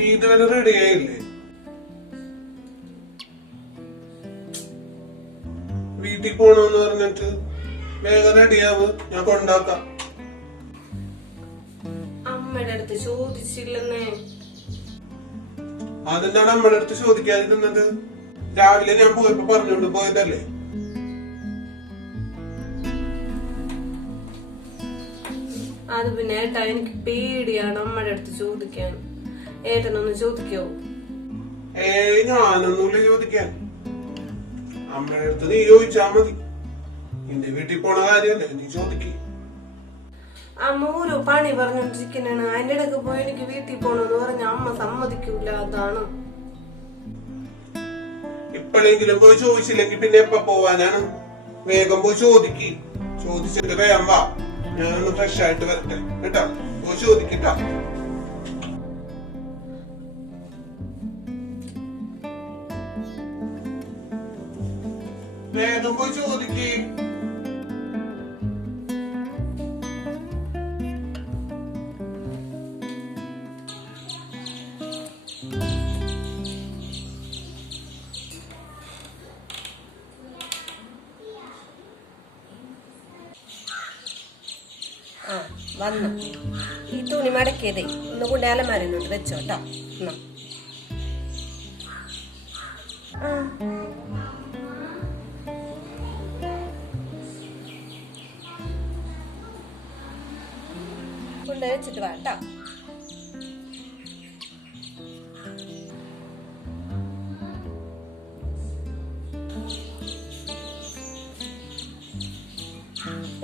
നീ ഇതുവരെ റെഡി ആയില്ലേ? വീട്ടിൽ പോണോന്ന് പറഞ്ഞിട്ട് വേഗം റെഡിയാവ്, ഞാൻ കൊണ്ടാക്കാം. അമ്മയുടെ അടുത്ത് ചോദിച്ചില്ലെന്നേ. അതെന്താണ് അമ്മയുടെ അടുത്ത് ചോദിക്കാതിരുന്നത്? രാവിലെ ഞാൻ പോയപ്പോ പറഞ്ഞോണ്ട് പോയതല്ലേ? അത് പിന്നെ ഏട്ടാ, എനിക്ക് പേടിയാണ് അമ്മയുടെ അടുത്ത് ചോദിക്കാൻ. ഏട്ടനൊന്ന് ചോദിക്കോ? ഞാനൊന്നുമില്ല ചോദിക്കാൻ. അമ്മയുടെ അടുത്ത് നീ ചോദിച്ചാ മതി. നിന്റെ വീട്ടിൽ പോണ കാര്യല്ലേ, നീ ചോദിക്കേ. അമ്മ ഓരോ പണി പറഞ്ഞോണ്ടിരിക്കണാണ്. അതിന്റെ ഇടയ്ക്ക് പോയി എനിക്ക് വീട്ടിൽ പോണെന്ന് പറഞ്ഞ അമ്മ സമ്മതിക്കൂല. അതാണ്. ഇപ്പോഴെങ്കിലും പോയി ചോദിച്ചില്ലെങ്കിൽ പിന്നെ എപ്പ പോവാനാണ്? വേഗം പോയി ചോദിക്ക്. ചോദിച്ചിട്ട് വേഗം വാ, ഞാനൊന്ന് ഫ്രഷ് ആയിട്ട് വരട്ടെ കേട്ടോ. പോയി ചോദിക്കട്ടാ. വേഗം പോയി ചോദിക്ക്. വന്നു. ഈ തുണി മടക്കിയതേ ഒന്ന് കൊണ്ട് അലമാരയിലോട്ട് വെച്ചോ കേട്ടോ. കൊണ്ട് വെച്ചിട്ട് വാ കേട്ടോ.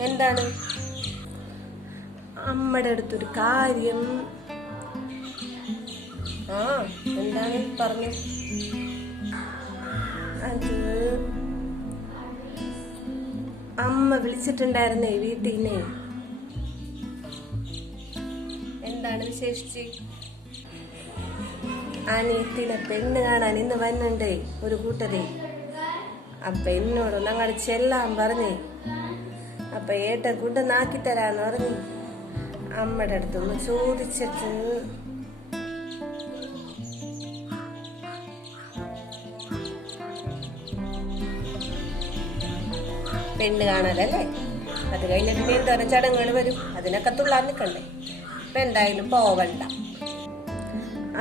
എന്താണ്? അമ്മയുടെ അടുത്തൊരു കാര്യം. എന്താണ് പറഞ്ഞു? അത് അമ്മ വിളിച്ചിട്ടുണ്ടായിരുന്നേ വീട്ടിനെ. എന്താണ് വിശേഷിച്ച്? അനിയത്തിനെ പെണ്ണ് കാണാൻ ഇന്ന് വന്നുണ്ടേ ഒരു കൂട്ടരെ. അപ്പൊ എന്നോടൊന്ന് അങ്ങോട്ട് ചെല്ലാൻ പറഞ്ഞേ. അപ്പൊ ഏട്ടൻ കൊണ്ട് നാക്കിത്തരാന്ന് പറഞ്ഞു. അമ്മയുടെ അടുത്തൊന്ന് ചോദിച്ചിട്ട് പെണ്ണ് കാണാനല്ലേ? അത് കഴിഞ്ഞിട്ട് എന്തോരം ചടങ്ങുകൾ വരും, അതിനൊക്കെ തുള്ളാൻ നിൽക്കണ്ടേ? ഇപ്പൊ എന്തായാലും പോവണ്ട.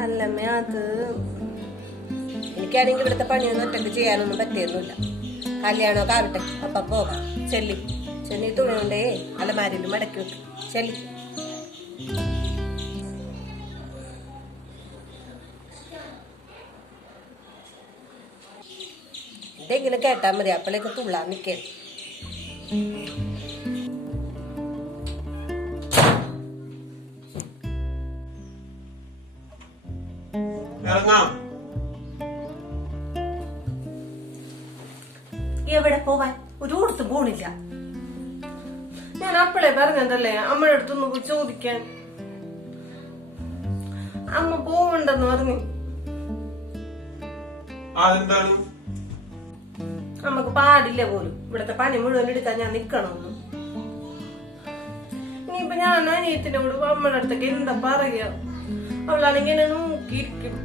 അല്ലമ്മേ, അത് എനിക്കാണെങ്കിൽ ഇവിടുത്തെ പണിയൊന്നും ഒറ്റക്ക് ചെയ്യാനൊന്നും പറ്റിയൊന്നുമില്ല. കല്യാണമൊക്കെ ആവട്ടെ, അപ്പൊ പോകാം. ചെല്ലി തുണി കൊണ്ടേ അലമാരിൽ മടക്കി വെക്കും. ചെല്ലി. എന്തെങ്കിലും കേട്ടാ മതി, അപ്പോഴേക്ക് തുള്ളാൻ നിൽക്കേ. എവിടെ പോവാൻ? ഒരിടത്തും പോണില്ല. ഞാൻ അപ്പോഴേ പറഞ്ഞതല്ലേ അമ്മയുടെ അടുത്തൊന്ന് പോയി ചോദിക്കാൻ. അമ്മ പോവണ്ടെന്ന് പറഞ്ഞു. നമുക്ക് പാടില്ല പോലും ഇവിടത്തെ പണി മുഴുവൻ എടുക്കാൻ ഞാൻ നിക്കണമെന്ന്. ഇനിയിപ്പൊ ഞാൻ അനിയത്തിനോട് അമ്മയുടെ അടുത്തൊക്കെ എന്താ പറയാ? അവളാണെങ്കിൽ എന്നെ നോക്കിയിരിക്കും.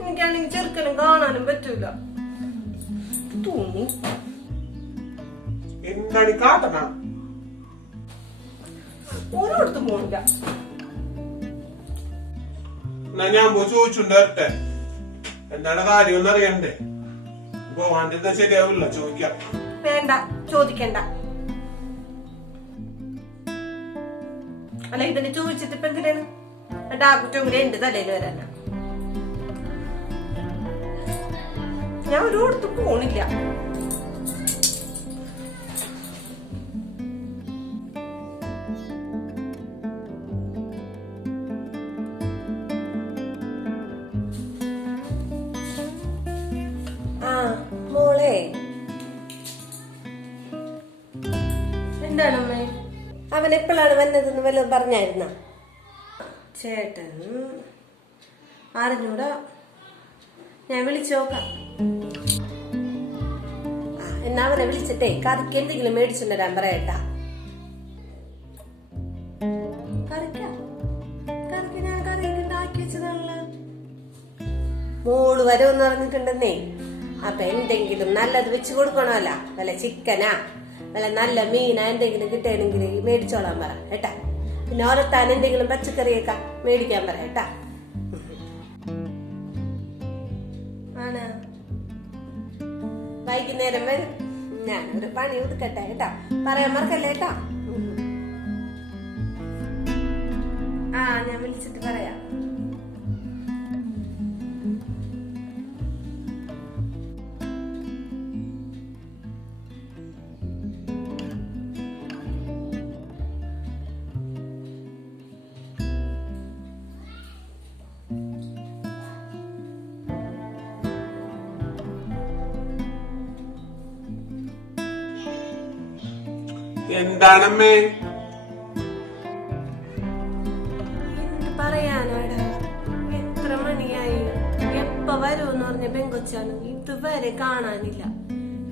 എനിക്കാണെങ്കിൽ ചെറുക്കനും കാണാനും പറ്റൂല. തൂങ്ങി ഓരോടത്തും പോണില്ല. ഞാൻ പോയി ചോദിച്ചുണ്ടേ, എന്താണ് കാര്യം ഒന്ന് അറിയണ്ടേ? പോവാണ്ടിരുന്ന ശരിയാവില്ല, ചോദിക്കാം. വേണ്ട, ചോദിക്കണ്ട. അല്ല, ഇതിനെ ചോദിച്ചിട്ട് ഇപ്പൊ എന്തിനാണ്? ആ കുറ്റം കൂടി എന്റെ തലയിൽ വരാനാ. ഞാൻ ഒരിടത്തും പോണില്ല. മോളെ, എന്താണമ്മേ? അവൻ എപ്പോഴാണ് വന്നതെന്ന് വല്ലതും പറഞ്ഞായിരുന്ന? ചേട്ടൻ അറിഞ്ഞൂടാ, ഞാൻ വിളിച്ചു നോക്കാം. എന്നാ അവനെ വിളിച്ചിട്ടേ കറിക്ക് എന്തെങ്കിലും മേടിച്ചു തരാൻ പറയട്ടാ. കറിക്ക് ഞാൻ കറിയൊക്കെ ഉണ്ടാക്കി വെച്ചതാ. മോള് വരുമെന്ന് പറഞ്ഞിട്ടുണ്ടെന്നേ. അപ്പൊ എന്തെങ്കിലും നല്ലത് വെച്ച് കൊടുക്കണമല്ല, വല്ല ചിക്കനാ വല്ല നല്ല മീനാ എന്തെങ്കിലും കിട്ടണമെങ്കിൽ മേടിച്ചോളാൻ പറ കേട്ടാ. പിന്നെ ഓരത്താൻ എന്തെങ്കിലും പച്ചക്കറിയൊക്കെ മേടിക്കാൻ പറ കേട്ടാ. ആണ് വൈകുന്നേരം വരും. ഞാനൊരു പണി ഒതുക്കട്ടെ കേട്ടാ, പറയാൻ മറക്കല്ലേ കേട്ടാ. ആ ഞാൻ വിളിച്ചിട്ട് പറയാം. എന്താണമ്മേ? എന്ത് പറയാനാടാ, എത്ര മണിയായി, എപ്പ വരുമെന്ന് പറഞ്ഞ പെങ്കൊച്ചാണ് ഇതുവരെ കാണാനില്ല.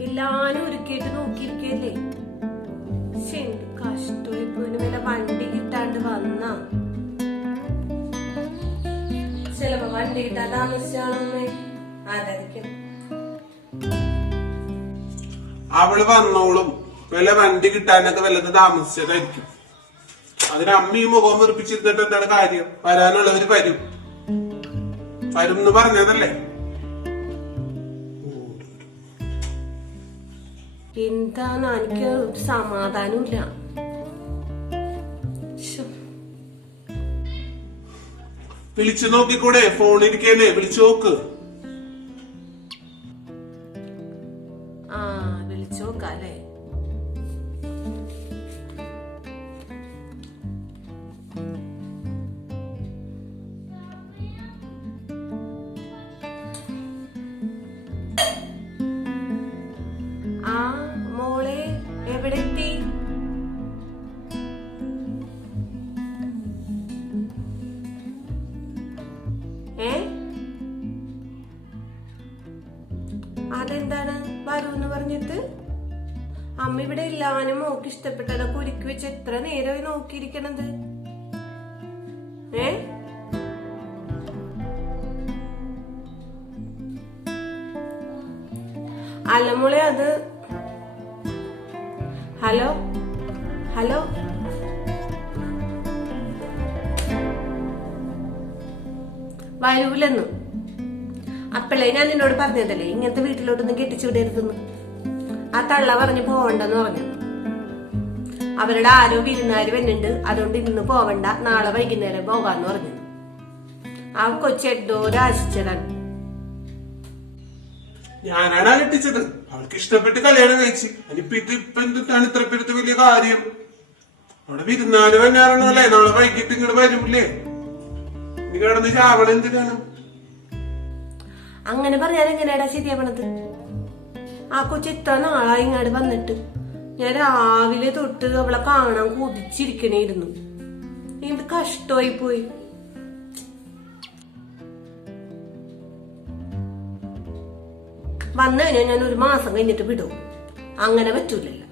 എല്ലാരും ഒരുക്കിയിട്ട് നോക്കിയിരിക്കല്ലേ. എന്ത് കഷ്ടം. ഇപ്പൊ വല്ല വണ്ടി കിട്ടാണ്ട് വന്നാ ചിലപ്പോ വണ്ടി കിട്ടാൻ താമസിച്ചാണോമ്മേ. ആരായിരിക്കും? അവള് വന്നോളും. വല്ല വണ്ടി കിട്ടാനൊക്കെ വല്ലത് താമസിച്ചതായിരിക്കും. അതിന് അമ്മയും മുഖം മുറിപ്പിച്ചിരുന്നിട്ട് എന്താണ് കാര്യം? വരാനുള്ളവര് വരും എന്ന് പറഞ്ഞതല്ലേ. എന്താണ് എനിക്ക് സമാധാനമില്ല. വിളിച്ചു നോക്കിക്കൂടെ? ഫോണിരിക്കേനെ വിളിച്ചു നോക്ക്. ആ വിളിച്ചു നോക്കാല്ലേ. ആ മോളെ എവിടെ എത്തി? അതെന്താണ് വരൂന്ന് പറഞ്ഞിട്ട്? അമ്മ ഇവിടെ ഇല്ലാനും മോക്ക് ഇഷ്ടപ്പെട്ടതൊക്കെ ഒരുക്കി വെച്ച് എത്ര നേരമായി നോക്കിയിരിക്കണത്. അല്ല മോളെ അത്. ഹലോ ഹലോ വരൂലെന്നു. അപ്പളേ ഞാൻ നിന്നോട് പറഞ്ഞതല്ലേ ഇങ്ങനത്തെ വീട്ടിലോട്ടൊന്നും കെട്ടിച്ചു വിടരുതെന്ന്. ആ തള്ള പറഞ്ഞു പോവണ്ടെന്ന് പറഞ്ഞു. അവരുടെ ആരോ വിരുന്നാര് വന്നിട്ടുണ്ട്, അതുകൊണ്ട് ഇന്ന് പോവണ്ട, നാളെ വൈകുന്നേരം പോകാന്ന് പറഞ്ഞു. ആ കൊച്ചെന്തോ രാശിച്ചതാണ്. ഞാനാണ് കെട്ടിച്ചത്. അവൾക്ക് ഇഷ്ടപ്പെട്ട് കല്യാണം കഴിച്ച്. ഇനിയിപ്പൊ ഇപ്പൊ എന്താണ് ഇത്ര പേരത്ത് വലിയ കാര്യം? അവിടെ വിരുന്നാല് വന്നാറണല്ലേ, നാളെ വൈകിട്ട് ഇങ്ങോട്ട് വരൂല്ലേ? നീ കിടന്ന് ചാവണം എന്തിനാണ്? അങ്ങനെ പറഞ്ഞാൽ എങ്ങനെയാടാ ശരിയാവണത്? ആ കൊച്ചു ഇത്ര നാളായി ഇങ്ങോട്ട് വന്നിട്ട് ഞാൻ രാവിലെ തൊട്ട് അവളെ കാണാൻ കൊതിച്ചിരിക്കണേയിരുന്നു. എന്ത് കഷ്ടമായി പോയി. വന്നു കഴിഞ്ഞാൽ ഞാൻ ഒരു മാസം കഴിഞ്ഞിട്ട് വിടും. അങ്ങനെ പറ്റൂലല്ലോ.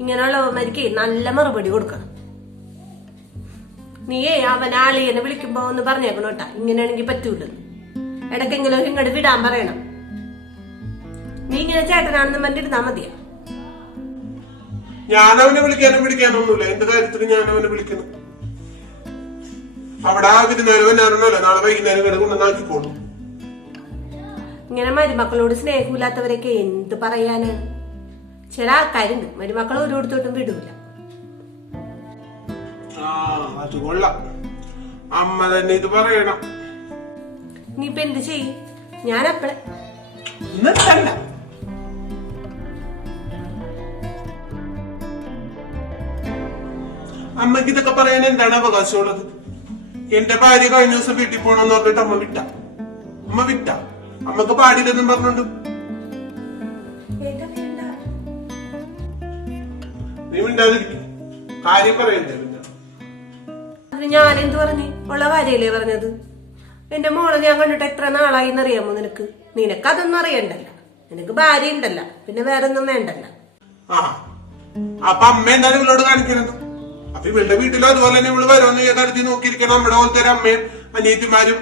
ഇങ്ങനെയുള്ളവന്മാർക്ക് നല്ല മറുപടി കൊടുക്കണം. നീയേ അവൻ ആളിയനെ വിളിക്കുമ്പോ ഒന്ന് പറഞ്ഞേക്കണം കേട്ടാ, ഇങ്ങനെയാണെങ്കിൽ പറ്റൂലെന്ന്. ഇടയ്ക്കെങ്കിലും ഇങ്ങോട്ട് വിടാൻ പറയണം. നീ ഇങ്ങനെ ചേട്ടനാണെന്ന് പറഞ്ഞിരുന്നാ മതിയാ. ഞാനവനെ വിളിക്കാനൊന്നുമില്ല. എന്ത് കാര്യത്തിന് ഞാൻ അവനെ വിളിക്കണം? അവിടെ ആ വിരുന്നേരം വന്നാറണല്ലോ, നാളെ വൈകുന്നേരം കൊണ്ടുവന്നാക്കിക്കോളൂ. ഇങ്ങനെ മരുമക്കളോട് സ്നേഹമില്ലാത്തവരൊക്കെ എന്ത് പറയാനാണ്? ചില ആൾക്കാരുണ്ട് മരുമക്കൾ ഒരിടത്തോട്ടും വിടൂല. അത് കൊള്ളാം. അമ്മ തന്നെ ഇത് പറയണം. നീയിപ്പൊ എന്ത് ചെയ്യും? ഞാൻ അപ്പളെ അമ്മക്ക് ഇതൊക്കെ പറയാൻ എന്താണ് അവകാശമുള്ളത്? എന്റെ ഭാര്യ കഴിഞ്ഞ ദിവസം വീട്ടിൽ പോണെന്ന് പറഞ്ഞിട്ട് അമ്മ വിട്ട. അമ്മക്ക് പാടില്ലെന്നും പറഞ്ഞോണ്ട് നീ മിണ്ടാതിരിക്കും. കാര്യം പറയണ്ടേ? ഞാൻ എന്ത് പറഞ്ഞു? ഉള്ള കാര്യല്ലേ പറഞ്ഞത്. എന്റെ മോളെ ഞാൻ കണ്ടിട്ട് എത്ര നാളായി എന്നറിയാമോ നിനക്ക്? നിനക്കതൊന്നും അറിയണ്ടല്ല. നിനക്ക് ഭാര്യ ഉണ്ടല്ല, പിന്നെ വേറെ ഒന്നും വേണ്ടല്ല. ആ അപ്പൊ അമ്മ എന്താണ് ഇവളോട് കാണിക്കണത്? അപ്പൊ ഇവളുടെ വീട്ടിലും അതുപോലെ തന്നെ ഇവള് വരുമെന്ന് കരുതി നോക്കിയിരിക്കണം. നമ്മുടെ പോലത്തെ ഒരു അമ്മയും അനിയത്തിമാരും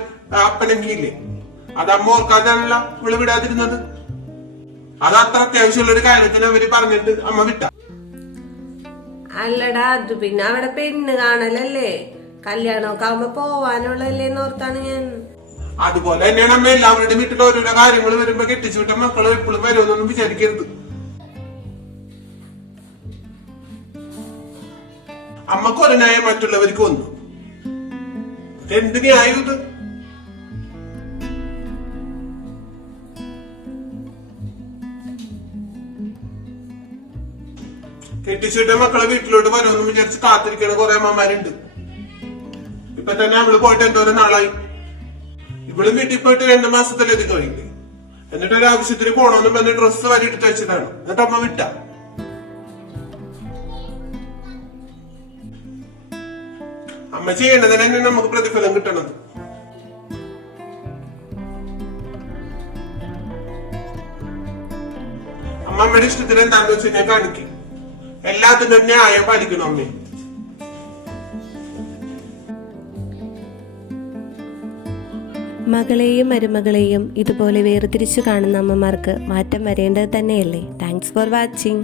അപ്പനൊക്കെ ഇല്ലേ? അത് അമ്മ ഓർക്കാതെയാണല്ല ഇവള് വിടാതിരുന്നത്. അത് അത്ര അത്യാവശ്യമുള്ള ഒരു കാര്യത്തിന് അവര് പറഞ്ഞിട്ട് അമ്മ വിട്ട. അല്ലടാ, അത് പിന്നെ അവിടെ പെണ്ണ് കാണലല്ലേ, കല്യാണമൊക്കെ ആവുമ്പോ പോവാനുള്ളല്ലേന്ന് ഓർത്താണ് ഞാൻ. അതുപോലെ തന്നെയാണ് അമ്മ എല്ലാവരുടെയും വീട്ടിൽ ഓരോരോ കാര്യങ്ങൾ വരുമ്പോ കെട്ടിച്ചു വിട്ട മക്കള് എപ്പോഴും വരുമെന്നൊന്നും വിചാരിക്കരുത്. അമ്മക്ക് ഒരു ന്യായം മറ്റുള്ളവർക്ക് വന്നു. എന്ത് ന്യായം ഇത്? കെട്ടിച്ചുവിട്ട മക്കളെ വീട്ടിലോട്ട് വരുമെന്ന് വിചാരിച്ച് കാത്തിരിക്കണ കുറെ അമ്മമാരുണ്ട്. ഇപ്പൊ തന്നെ അവള് പോയിട്ട് എന്തോരം നാളായി. ഇവള് വീട്ടിൽ പോയിട്ട് 2 മാസത്തിലധികം കഴിഞ്ഞു. എന്നിട്ട് ഒരു ആവശ്യത്തിന് പോണോന്നും പറഞ്ഞ് ഡ്രസ്സ് വരെ എടുത്ത് വെച്ചതാണ്. എന്നിട്ട് അമ്മ വിട്ട. അമ്മ ചെയ്യേണ്ടതിന് തന്നെ നമുക്ക് പ്രതിഫലം കിട്ടണത്. അമ്മയുടെ ഇഷ്ടത്തിന് എന്താണെന്ന് വെച്ച് കഴിഞ്ഞാൽ കാണിക്കും. എല്ലാത്തിനും ന്യായം പാലിക്കണം അമ്മേ. മകളെയും മരുമകളെയും ഇതുപോലെ വേർതിരിച്ചു കാണുന്ന അമ്മമാർക്ക് മാറ്റം വരേണ്ടത് തന്നെയല്ലേ. Thanks for watching.